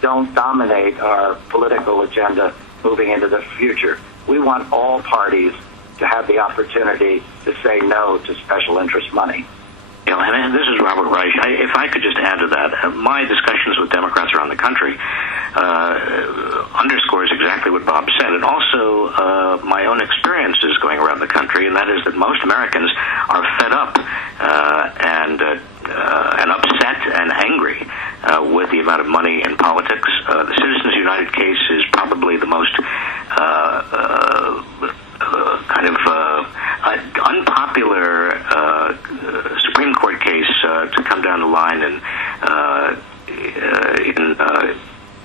don't dominate our political agenda moving into the future. We want all parties to have the opportunity to say no to special interest money. And this is Robert Reich. If I could just add to that, my discussions with Democrats around the country underscores exactly what Bob said, and also my own experiences going around the country, and that is that most Americans are fed up and upset and angry with the amount of money in politics. The Citizens United case is probably the most unpopular Supreme Court case to come down the line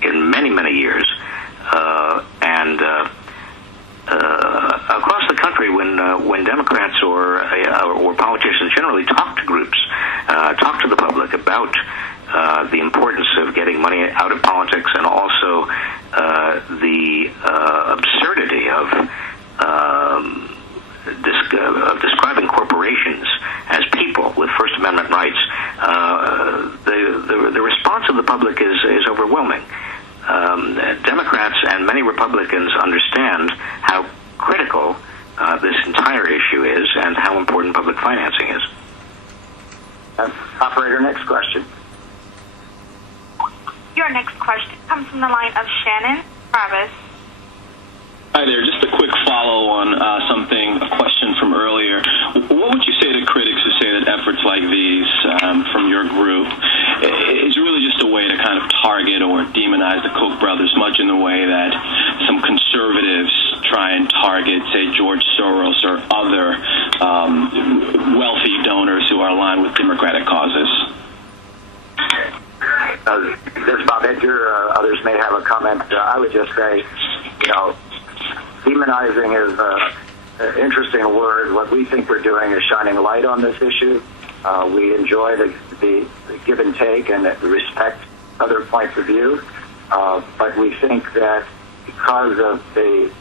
in many years, and across the country, when Democrats or politicians generally talk to groups, talk to the public about the importance of getting money out of politics, and also the absurdity of describing corporations as people with First Amendment rights, the response of the public is overwhelming. Democrats and many Republicans understand how critical this entire issue is and how important public financing is. Operator, next question. Your next question comes from the line of Shannon Travis. Hi there. Just a quick follow on a question from earlier. What would you say to critics who say that efforts like these from your group is really just a way to kind of target or demonize the Koch brothers, much in the way that some conservatives try and target, say, George Soros or other wealthy donors who are aligned with Democratic causes? This is Bob Edgar. Others may have a comment. I would just say, demonizing is an interesting word. What we think we're doing is shining light on this issue. We enjoy the give and take and respect other points of view. But we think that because of the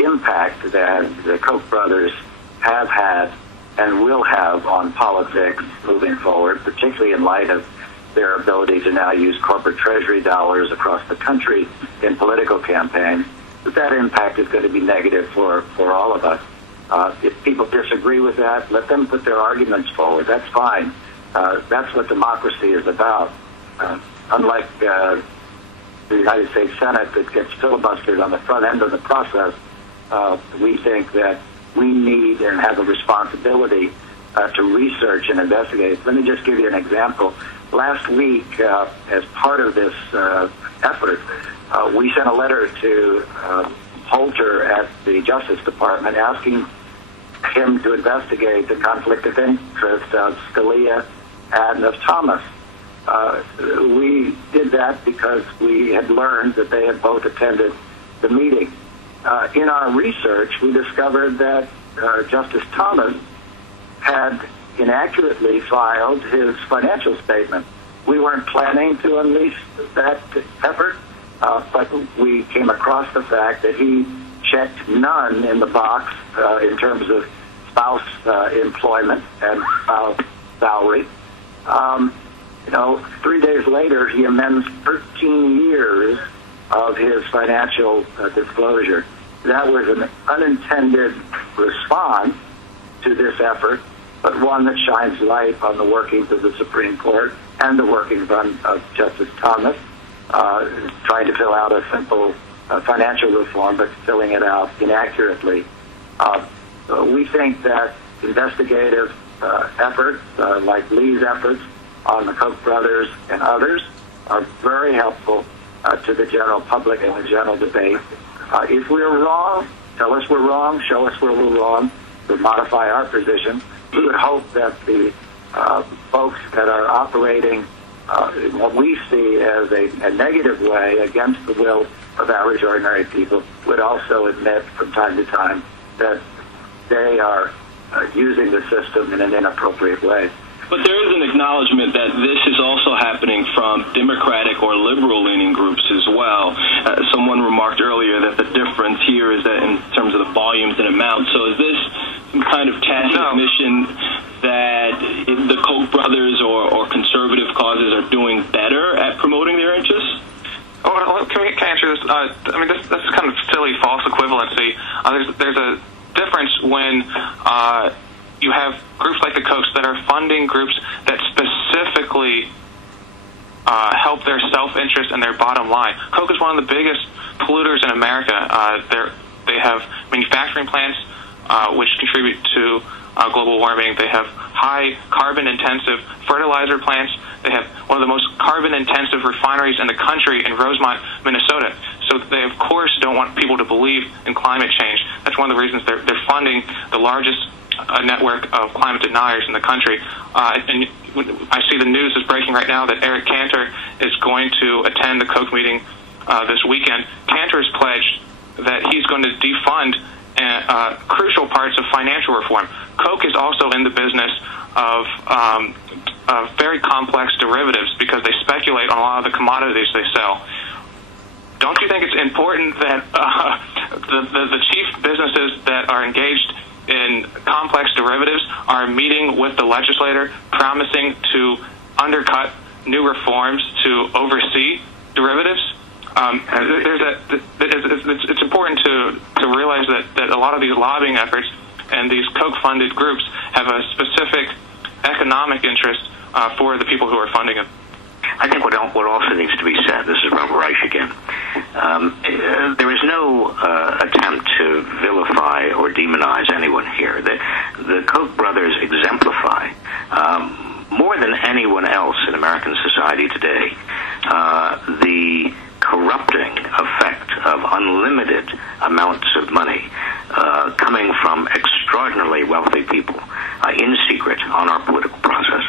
impact that the Koch brothers have had and will have on politics moving forward, particularly in light of their ability to now use corporate treasury dollars across the country in political campaigns, that impact is going to be negative for all of us. If people disagree with that, let them put their arguments forward. That's fine. That's what democracy is about. Unlike the United States Senate that gets filibustered on the front end of the process, we think that we need and have a responsibility to research and investigate. Let me just give you an example. Last week, as part of this effort, we sent a letter to Holter at the Justice Department asking him to investigate the conflict of interest of Scalia and of Thomas. We did that because we had learned that they had both attended the meeting. In our research, we discovered that Justice Thomas had inaccurately filed his financial statement. We weren't planning to unleash that effort, but we came across the fact that he checked none in the box in terms of spouse employment and spouse salary. 3 days later, he amends 13 years of his financial disclosure. That was an unintended response to this effort, but one that shines light on the workings of the Supreme Court and the workings of Justice Thomas, trying to fill out a simple financial reform, but filling it out inaccurately. We think that investigative efforts, like Lee's efforts on the Koch brothers and others, are very helpful to the general public and the general debate. If we're wrong, tell us we're wrong, show us where we're wrong, to modify our position. We would hope that the folks that are operating what we see as a negative way against the will of average, ordinary people would also admit from time to time that they are using the system in an inappropriate way. But there is an acknowledgement that this is also happening from Democratic or liberal-leaning groups as well. Someone remarked earlier that the difference here is that in terms of the volumes and amounts. So is this some kind of tacit admission that the Koch brothers or conservative causes are doing better at promoting their interests? Oh, can we answer this? I mean, that's kind of silly false equivalency. There's a difference when you have groups like the Koch that are funding groups that specifically help their self-interest and their bottom line. Koch is one of the biggest polluters in America. They have manufacturing plants which contribute to global warming. They have high carbon-intensive fertilizer plants. They have one of the most carbon-intensive refineries in the country in Rosemont, Minnesota. So they, of course, don't want people to believe in climate change. That's one of the reasons they're funding the largest network of climate deniers in the country. And I see the news is breaking right now that Eric Cantor is going to attend the Koch meeting this weekend. Cantor has pledged that he's going to defund crucial parts of financial reform. Koch is also in the business of very complex derivatives because they speculate on a lot of the commodities they sell. Don't you think it's important that the chief businesses that are engaged in complex derivatives are meeting with the legislator, promising to undercut new reforms to oversee derivatives? It's important to realize that a lot of these lobbying efforts and these Koch-funded groups have a specific economic interest for the people who are funding them. I think what also needs to be said, this is Robert Reich again, there is no attempt to vilify or demonize anyone here. The Koch brothers exemplify, more than anyone else in American society today, the corrupting effect of unlimited amounts of money coming from extraordinarily wealthy people in secret on our political process.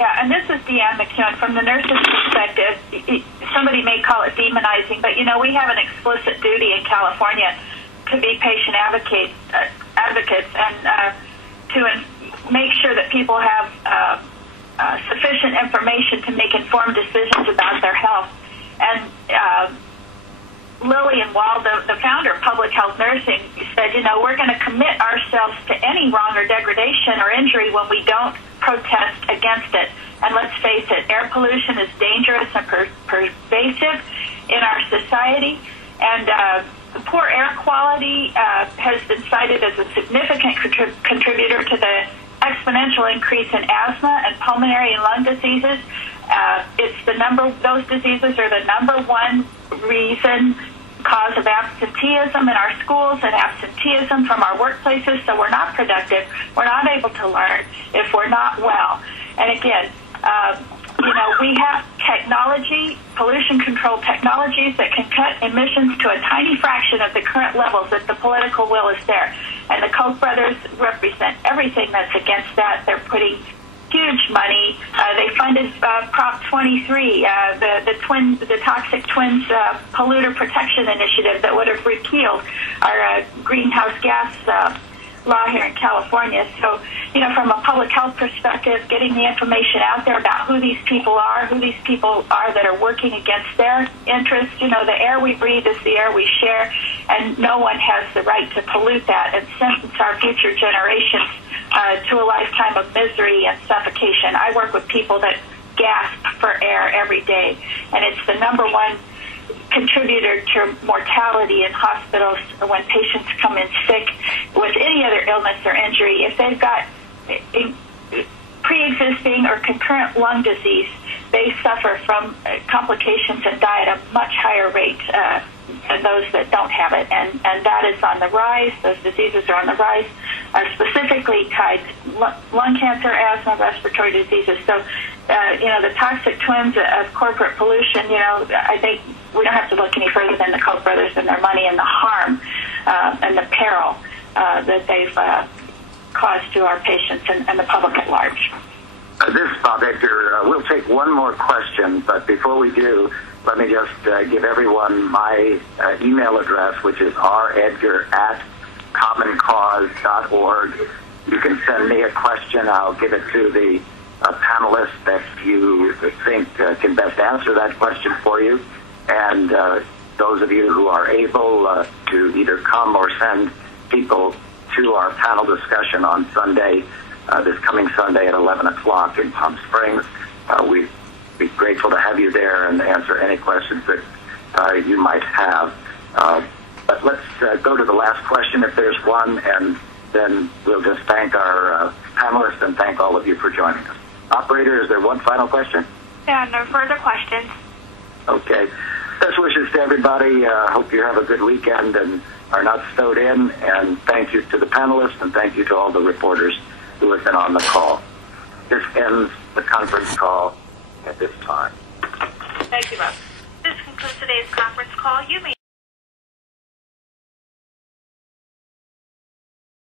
Yeah, and this is Deanne McKeown. From the nurse's perspective, somebody may call it demonizing, but, we have an explicit duty in California to be patient advocates and to make sure that people have sufficient information to make informed decisions about their health. And Lillian Wald, the founder of Public Health Nursing, said, we're going to commit ourselves to any wrong or degradation or injury when we don't protest against it. And let's face it, air pollution is dangerous and pervasive in our society. And poor air quality has been cited as a significant contributor to the exponential increase in asthma and pulmonary and lung diseases. Those diseases are the number one cause of absenteeism in our schools and absenteeism from our workplaces. So we're not productive. We're not able to learn if we're not well. And again, we have technology, pollution control technologies that can cut emissions to a tiny fraction of the current levels if the political will is there. And the Koch brothers represent everything that's against that. They're putting huge money. They funded Prop 23, the Toxic Twins Polluter Protection Initiative that would have repealed our greenhouse gas law here in California. So, from a public health perspective, getting the information out there about who these people are that are working against their interests. The air we breathe is the air we share, and no one has the right to pollute that and sentence our future generations to a lifetime of misery and suffocation. I work with people that gasp for air every day, and it's the number one contributor to mortality in hospitals when patients come in sick with any other illness or injury. If they've got pre-existing or concurrent lung disease, they suffer from complications and die at a much higher rate than those that don't have it. And that is on the rise. Those diseases are on the rise, specifically tied to lung cancer, asthma, respiratory diseases. So, the toxic twins of corporate pollution, I think we don't have to look any further than the Koch brothers and their money and the harm and the peril that they've caused to our patients and the public at large. This is Bob Edgar. We'll take one more question, but before we do, let me just give everyone my email address, which is redgar@commoncause.org. You can send me a question. I'll give it to the panelists that you think can best answer that question for you. And those of you who are able to either come or send people to our panel discussion on Sunday, this coming Sunday at 11 o'clock in Palm Springs. We'd be grateful to have you there and answer any questions that you might have. But let's go to the last question if there's one, and then we'll just thank our panelists and thank all of you for joining us. Operator, is there one final question? There are no further questions. Okay. Best wishes to everybody. Hope you have a good weekend and are not stowed in. And thank you to the panelists and thank you to all the reporters who have been on the call. This ends the conference call at this time. Thank you, Bob. This concludes today's conference call. You may